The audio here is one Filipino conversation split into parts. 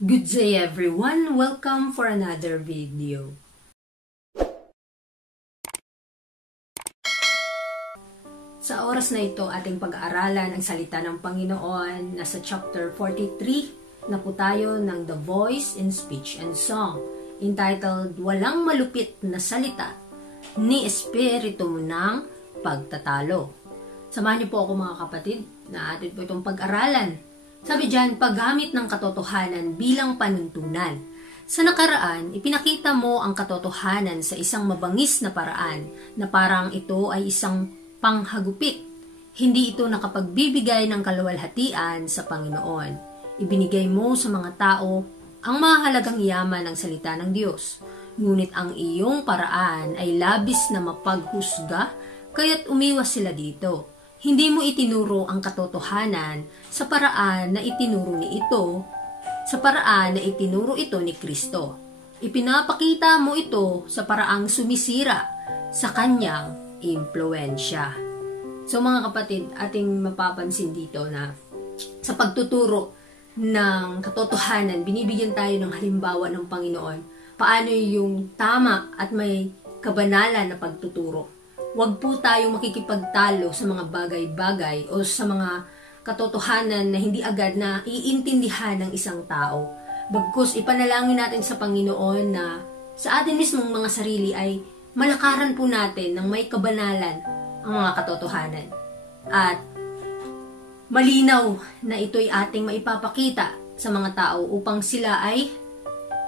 Good day everyone! Welcome for another video. Sa oras na ito, ating pag-aaralan ang salita ng Panginoon. Nasa chapter 43 na po tayo ng The Voice in Speech and Song, entitled Walang Malupit na Salita ni Espiritu mo ng Pagtatalo. Samahan niyo po ako mga kapatid na atin po itong pag-aralan. Sabi dyan, paggamit ng katotohanan bilang panuntunan. Sa nakaraan, ipinakita mo ang katotohanan sa isang mabangis na paraan na parang ito ay isang panghagupit. Hindi ito nakapagbibigay ng kaluwalhatian sa Panginoon. Ibinigay mo sa mga tao ang mahalagang yaman ng salita ng Diyos. Ngunit ang iyong paraan ay labis na mapaghusga, kaya't umiwas sila dito. Hindi mo itinuro ang katotohanan sa paraan na itinuro ito ni Kristo. Ipinapakita mo ito sa paraang sumisira sa kanyang impluwensya. So mga kapatid, ating mapapansin dito na sa pagtuturo ng katotohanan, binibigyan tayo ng halimbawa ng Panginoon. Paano yung tama at may kabanalan na pagtuturo. Huwag po tayong makikipagtalo sa mga bagay-bagay o sa mga katotohanan na hindi agad na iintindihan ng isang tao. Bagkus ipanalangin natin sa Panginoon na sa atin mismong mga sarili ay malakaran po natin ng may kabanalan ang mga katotohanan. At malinaw na ito'y ating maipapakita sa mga tao upang sila ay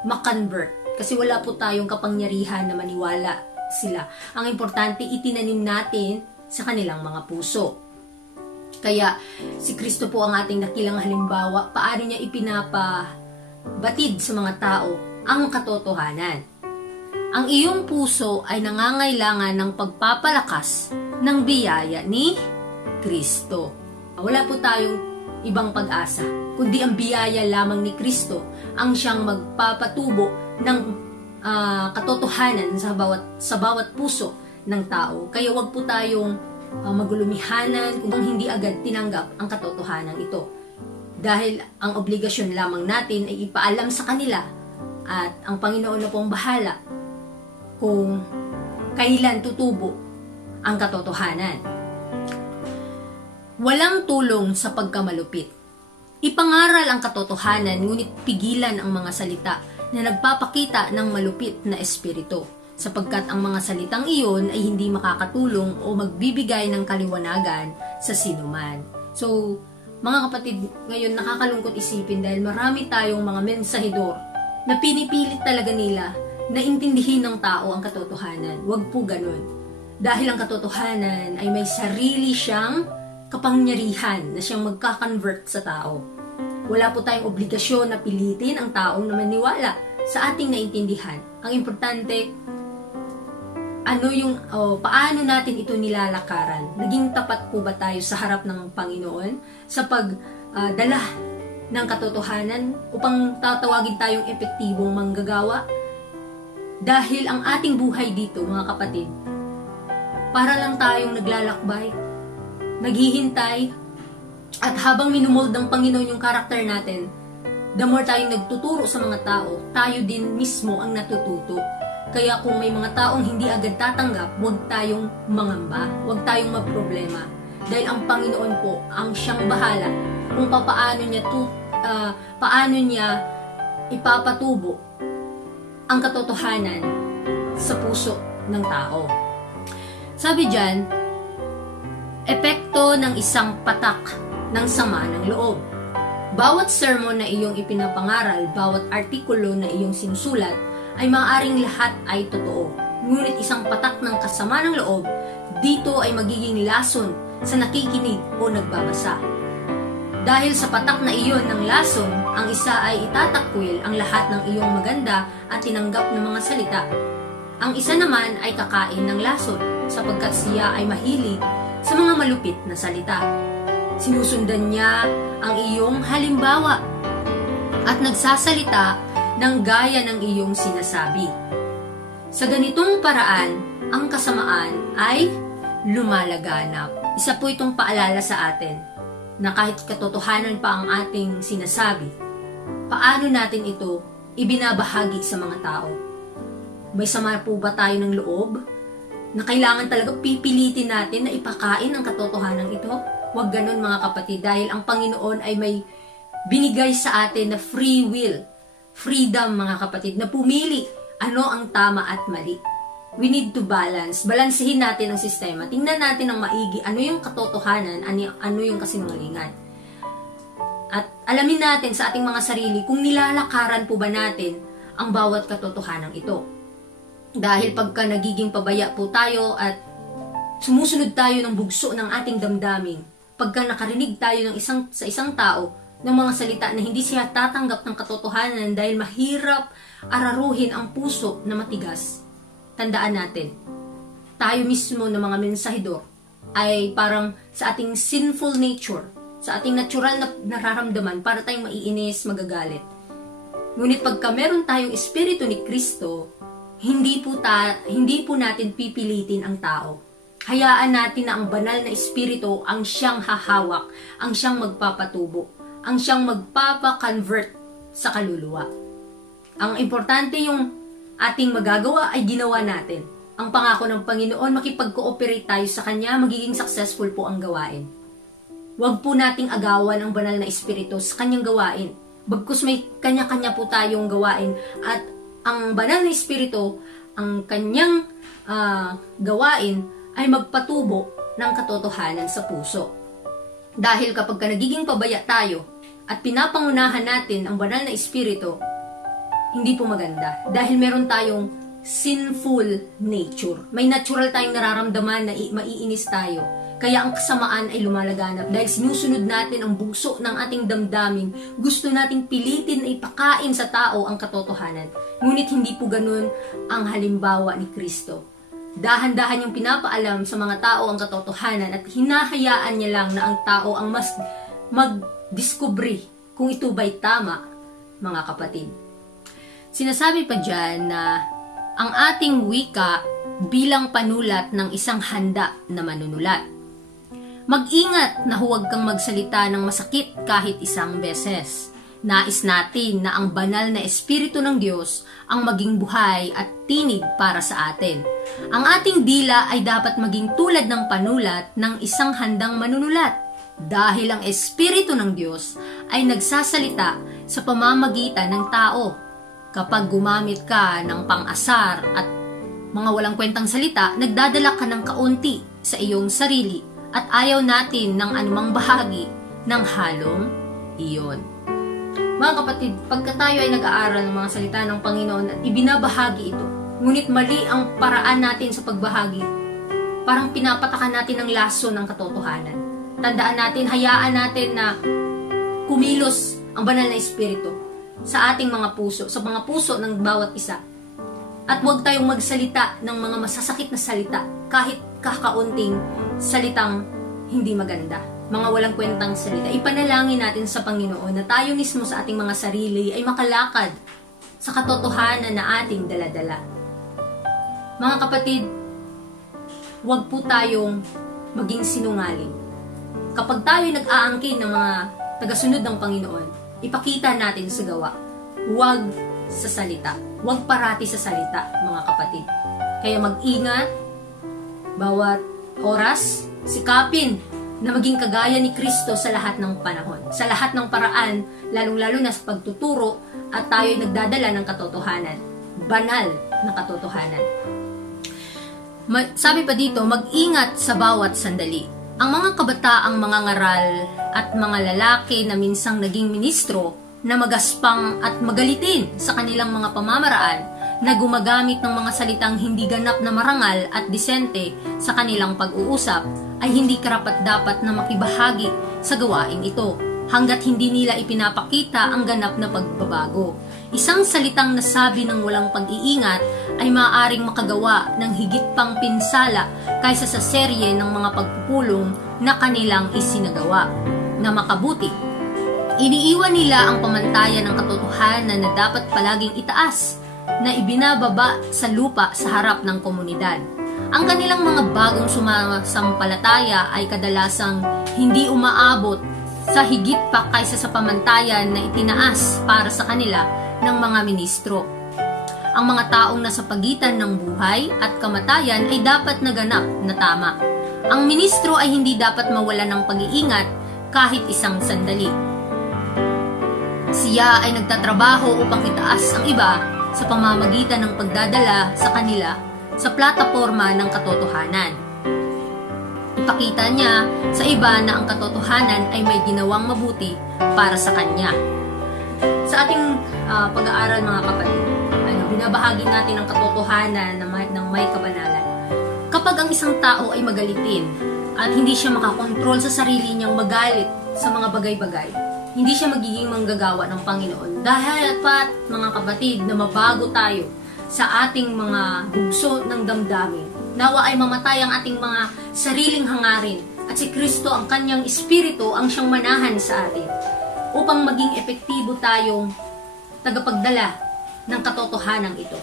makonvert. Kasi wala po tayong kapangyarihan na maniwala sila. Ang importante, itinanim natin sa kanilang mga puso. Kaya, si Kristo po ang ating dakilang halimbawa, paano niya ipinapabatid sa mga tao ang katotohanan. Ang iyong puso ay nangangailangan ng pagpapalakas ng biyaya ni Kristo. Wala po tayong ibang pag-asa, kundi ang biyaya lamang ni Kristo ang siyang magpapatubo ng katotohanan sa bawat puso ng tao. Kaya wag po tayong magulumihanan kung hindi agad tinanggap ang katotohanan ito. Dahil ang obligasyon lamang natin ay ipaalam sa kanila at ang Panginoon na pong bahala kung kailan tutubo ang katotohanan. Walang tulong sa pagkamalupit. Ipangaral ang katotohanan ngunit pigilan ang mga salita na nagpapakita ng malupit na espiritu, sapagkat ang mga salitang iyon ay hindi makakatulong o magbibigay ng kaliwanagan sa sinuman. So, mga kapatid, ngayon nakakalungkot isipin dahil marami tayong mga mensahidor na pinipilit talaga nila na intindihin ng tao ang katotohanan. Huwag po ganun. Dahil ang katotohanan ay may sarili siyang kapangyarihan na siyang magka-convert sa tao. Wala po tayong obligasyon na pilitin ang taong na maniwala sa ating naintindihan. Ang importante, paano natin ito nilalakaran? Naging tapat po ba tayo sa harap ng Panginoon sa pagdala ng katotohanan upang tatawagin tayong epektibong manggagawa? Dahil ang ating buhay dito, mga kapatid, para lang tayong naglalakbay, naghihintay, at habang minumold ng Panginoon yung karakter natin, the more tayong nagtuturo sa mga tao, tayo din mismo ang natututo. Kaya kung may mga taong hindi agad tatanggap, huwag tayong mangamba, huwag tayong magproblema. Dahil ang Panginoon po ang siyang bahala kung paano niya ipapatubo ang katotohanan sa puso ng tao. Sabi dyan, epekto ng isang patak ng sama ng loob. Bawat sermon na iyong ipinapangaral, bawat artikulo na iyong sinusulat, ay maaaring lahat ay totoo. Ngunit isang patak ng kasama ng loob, dito ay magiging lason sa nakikinig o nagbabasa. Dahil sa patak na iyon ng lason, ang isa ay itatakwil ang lahat ng iyong maganda at tinanggap na mga salita. Ang isa naman ay kakain ng lason, sapagkat siya ay mahilig sa mga malupit na salita. Sinusundan niya ang iyong halimbawa at nagsasalita ng gaya ng iyong sinasabi. Sa ganitong paraan, ang kasamaan ay lumalaganap. Isa po itong paalala sa atin na kahit katotohanan pa ang ating sinasabi, paano natin ito ibinabahagi sa mga tao? May sama po ba tayo ng loob na kailangan talaga pipilitin natin na ipakain ang katotohanan ito? Huwag ganun mga kapatid, dahil ang Panginoon ay may binigay sa atin na free will, freedom mga kapatid, na pumili ano ang tama at mali. We need to balance. Balansehin natin ang sistema. Tingnan natin ang maigi, ano yung katotohanan, ano yung kasinungalingan. At alamin natin sa ating mga sarili kung nilalakaran po ba natin ang bawat katotohanan ito. Dahil pagka nagiging pabaya po tayo at sumusunod tayo ng bugso ng ating damdamin, pagka nakarinig tayo sa isang tao ng mga salita na hindi siya tatanggap ng katotohanan dahil mahirap araruhin ang puso na matigas, tandaan natin, tayo mismo ng mga mensahidor ay parang sa ating sinful nature, sa ating natural na nararamdaman, para tayong maiinis, magagalit. Ngunit pagka meron tayong Espiritu ni Kristo, hindi po natin pipilitin ang tao. Hayaan natin na ang banal na Espiritu ang siyang hahawak, ang siyang magpapatubo, ang siyang magpapa-convert sa kaluluwa. Ang importante yung ating magagawa ay ginawa natin. Ang pangako ng Panginoon, makipag-cooperate tayo sa Kanya, magiging successful po ang gawain. Huwag po nating agawan ang banal na Espiritu sa Kanyang gawain. Bagkus may kanya-kanya po tayong gawain at ang banal na Espiritu, ang Kanyang gawain ay magpatubo ng katotohanan sa puso. Dahil kapag nagiging pabaya tayo at pinapangunahan natin ang banal na Espiritu, hindi po maganda. Dahil meron tayong sinful nature. May natural tayong nararamdaman na maiinis tayo. Kaya ang kasamaan ay lumalaganap dahil sinusunod natin ang bugso ng ating damdamin. Gusto nating pilitin na ipakain sa tao ang katotohanan. Ngunit hindi po ganun ang halimbawa ni Kristo. Dahan-dahan yung pinapaalam sa mga tao ang katotohanan at hinahayaan niya lang na ang tao ang mas mag-discovery kung ito ba'y tama, mga kapatid. Sinasabi pa dyan na ang ating wika bilang panulat ng isang handa na manunulat. Mag-ingat na huwag kang magsalita ng masakit kahit isang beses. Nais natin na ang banal na Espiritu ng Diyos ang maging buhay at tinig para sa atin. Ang ating dila ay dapat maging tulad ng panulat ng isang handang manunulat. Dahil ang Espiritu ng Diyos ay nagsasalita sa pamamagitan ng tao. Kapag gumamit ka ng pang-asar at mga walang kwentang salita, nagdadala ka ng kaunti sa iyong sarili at ayaw natin ng anumang bahagi ng halong iyon. Mga kapatid, pagka tayo ay nag-aaral ng mga salita ng Panginoon at ibinabahagi ito, ngunit mali ang paraan natin sa pagbahagi, parang pinapatakan natin ang laso ng katotohanan. Tandaan natin, hayaan natin na kumilos ang banal na Espiritu sa ating mga puso, sa mga puso ng bawat isa. At huwag tayong magsalita ng mga masasakit na salita, kahit kakaunting salitang hindi maganda, mga walang kwentang salita. Ipanalangin natin sa Panginoon na tayo mismo sa ating mga sarili ay makalakad sa katotohanan na ating daladala. Mga kapatid, huwag po tayong maging sinungaling. Kapag tayo nag-aangkin ng mga tagasunod ng Panginoon, ipakita natin sa gawa. Huwag sa salita. Huwag parati sa salita, mga kapatid. Kaya mag-ingat, bawat oras, sikapin na maging kagaya ni Kristo sa lahat ng panahon. Sa lahat ng paraan, lalong-lalo na sa pagtuturo at tayo'y nagdadala ng katotohanan. Banal na katotohanan. Sabi pa dito, mag-ingat sa bawat sandali. Ang mga kabataang mga ngaral at mga lalaki na minsang naging ministro na magaspang at magalitin sa kanilang mga pamamaraan na gumagamit ng mga salitang hindi ganap na marangal at disente sa kanilang pag-uusap ay hindi karapat-dapat na makibahagi sa gawaing ito hanggat hindi nila ipinapakita ang ganap na pagbabago. Isang salitang nasabi ng walang pag-iingat ay maaaring makagawa ng higit pang pinsala kaysa sa serye ng mga pagpupulong na kanilang isinagawa na makabuti. Iniiwan nila ang pamantayan ng katotohanan na dapat palaging itaas na ibinababa sa lupa sa harap ng komunidad. Ang kanilang mga bagong sumasampalataya ay kadalasang hindi umaabot sa higit pa kaysa sa pamantayan na itinaas para sa kanila ng mga ministro. Ang mga taong nasa pagitan ng buhay at kamatayan ay dapat naganap na tama. Ang ministro ay hindi dapat mawala ng pag-iingat kahit isang sandali. Siya ay nagtatrabaho upang itaas ang iba sa pamamagitan ng pagdadala sa kanila sa plataporma ng katotohanan. Ipakita niya sa iba na ang katotohanan ay may ginawang mabuti para sa kanya. Sa ating pag-aaral mga kapatid, binabahagi natin ang katotohanan ng may kabanalan. Kapag ang isang tao ay magalitin at hindi siya makakontrol sa sarili niyang magalit sa mga bagay-bagay, hindi siya magiging manggagawa ng Panginoon. Dahil pat mga kapatid na mabago tayo sa ating mga bugso ng damdamin, nawa ay mamatay ang ating mga sariling hangarin at si Kristo ang kanyang espiritu ang siyang manahan sa atin upang maging epektibo tayong tagapagdala ng katotohanan ito.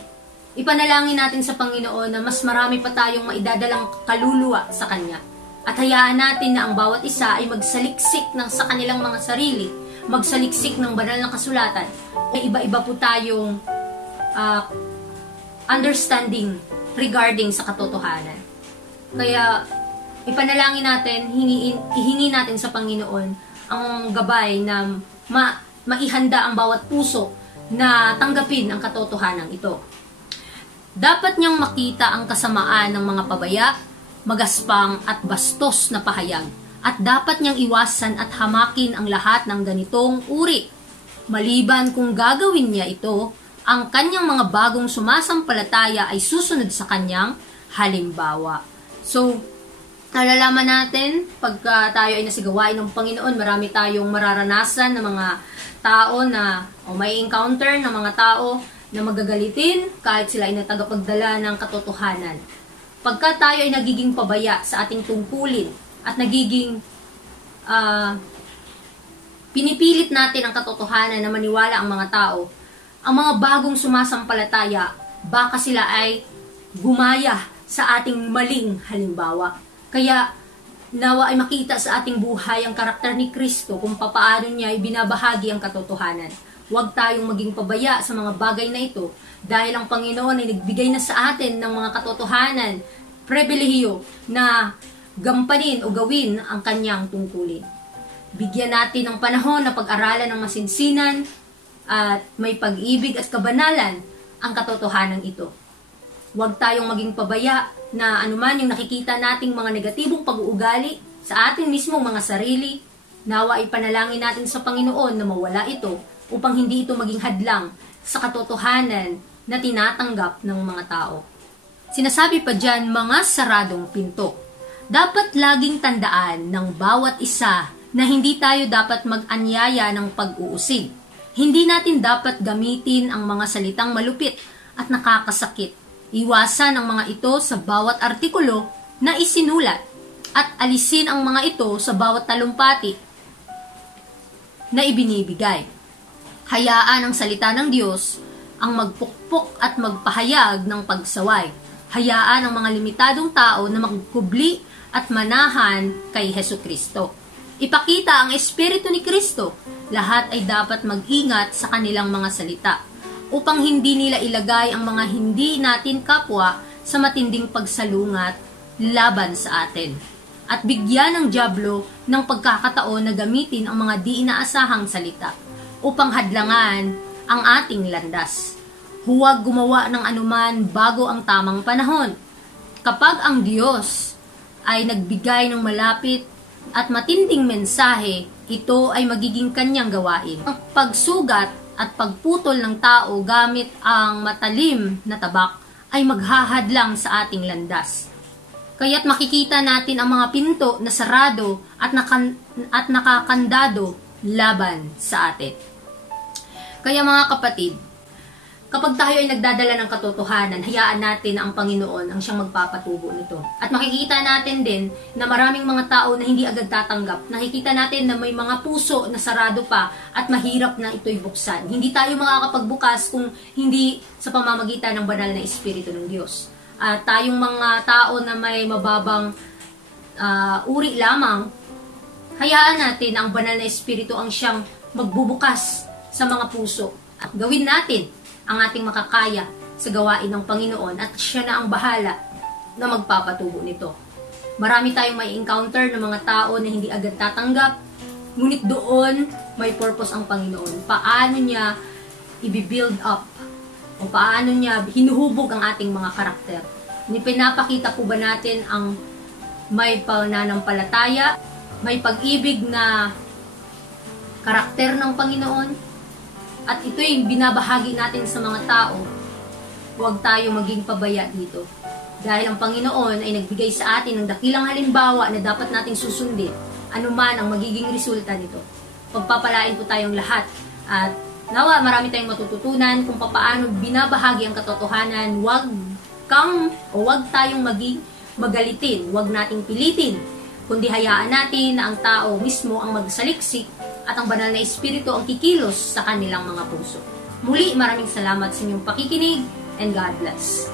Ipanalangin natin sa Panginoon na mas marami pa tayong maidadalang kaluluwa sa Kanya at hayaan natin na ang bawat isa ay magsaliksik sa kanilang mga sarili, magsaliksik ng banal na kasulatan. May iba-iba po tayong understanding regarding sa katotohanan. Kaya ipanalangin natin, ihingi natin sa Panginoon ang gabay na maihanda ang bawat puso na tanggapin ang katotohanan ito. Dapat niyang makita ang kasamaan ng mga pabaya, magaspang at bastos na pahayag, at dapat niyang iwasan at hamakin ang lahat ng ganitong uri. Maliban kung gagawin niya ito, ang kanyang mga bagong sumasampalataya ay susunod sa kanyang halimbawa. So, nalalaman natin, pagka tayo ay nasigawain ng Panginoon, marami tayong mararanasan ng mga tao na, o may encounter ng mga tao na magagalitin kahit sila ay natagapagdala ng katotohanan. Pagka tayo ay nagiging pabaya sa ating tungkulin at nagiging pinipilit natin ang katotohanan na maniwala ang mga tao, ang mga bagong sumasampalataya, baka sila ay gumaya sa ating maling halimbawa. Kaya nawa ay makita sa ating buhay ang karakter ni Kristo kung papaano niya ibinabahagi ang katotohanan. Huwag tayong maging pabaya sa mga bagay na ito dahil ang Panginoon ay nagbigay na sa atin ng mga katotohanan, pribilehiyo na gampanin o gawin ang kanyang tungkulin. Bigyan natin ng panahon na pag-aralan ng masinsinan at may pag-ibig at kabanalan ang katotohanan ito. Huwag tayong maging pabaya na anuman yung nakikita nating mga negatibong pag-uugali sa ating mismong mga sarili, nawa ay panalangin natin sa Panginoon na mawala ito upang hindi ito maging hadlang sa katotohanan na tinatanggap ng mga tao. Sinasabi pa dyan, mga saradong pinto. Dapat laging tandaan ng bawat isa na hindi tayo dapat mag-anyaya ng pag-uusig. Hindi natin dapat gamitin ang mga salitang malupit at nakakasakit. Iwasan ang mga ito sa bawat artikulo na isinulat at alisin ang mga ito sa bawat talumpati na ibinibigay. Hayaan ang salita ng Diyos ang magpukpok at magpahayag ng pagsaway. Hayaan ang mga limitadong tao na magkubli at manahan kay Hesukristo. Ipakita ang Espiritu ni Kristo. Lahat ay dapat mag-ingat sa kanilang mga salita upang hindi nila ilagay ang mga hindi natin kapwa sa matinding pagsalungat laban sa atin. At bigyan ng dyablo ng pagkakataon na gamitin ang mga di inaasahang salita upang hadlangan ang ating landas. Huwag gumawa ng anuman bago ang tamang panahon. Kapag ang Diyos ay nagbigay ng malapit at matinding mensahe, ito ay magiging kanyang gawain. Ang pagsugat at pagputol ng tao gamit ang matalim na tabak ay maghahadlang sa ating landas. Kaya't makikita natin ang mga pinto na sarado at nakakandado laban sa atin. Kaya mga kapatid, kapag tayo ay nagdadala ng katotohanan, hayaan natin na ang Panginoon ang siyang magpapatubo nito. At makikita natin din na maraming mga tao na hindi agad tatanggap. Nakikita natin na may mga puso na sarado pa at mahirap na ito'y buksan. Hindi tayo makakapagbukas kung hindi sa pamamagitan ng banal na Espiritu ng Diyos. At tayong mga tao na may mababang uri lamang, Hayaan natin ang banal na espiritu ang siyang magbubukas sa mga puso. At gawin natin ang ating makakaya sa gawain ng Panginoon at siya na ang bahala na magpapatubo nito. Marami tayong may encounter ng mga tao na hindi agad tatanggap, ngunit doon may purpose ang Panginoon. Paano niya i-build up o paano niya hinuhubog ang ating mga karakter. Pinapakita po ba natin ang may pananampalataya, may pag-ibig na karakter ng Panginoon, at ito yung binabahagi natin sa mga tao. Huwag tayo maging pabaya dito. Dahil ang Panginoon ay nagbigay sa atin ng dakilang halimbawa na dapat nating susundin, anuman ang magiging resulta nito. Pagpapalain po tayong lahat at nawa marami tayong matututunan kung paano binabahagi ang katotohanan. Huwag tayong maging magalitin, huwag nating pilitin, kundi hayaan natin na ang tao mismo ang magsaliksik at ang banal na espiritu ang kikilos sa kanilang mga puso. Muli, maraming salamat sa inyong pakikinig and God bless.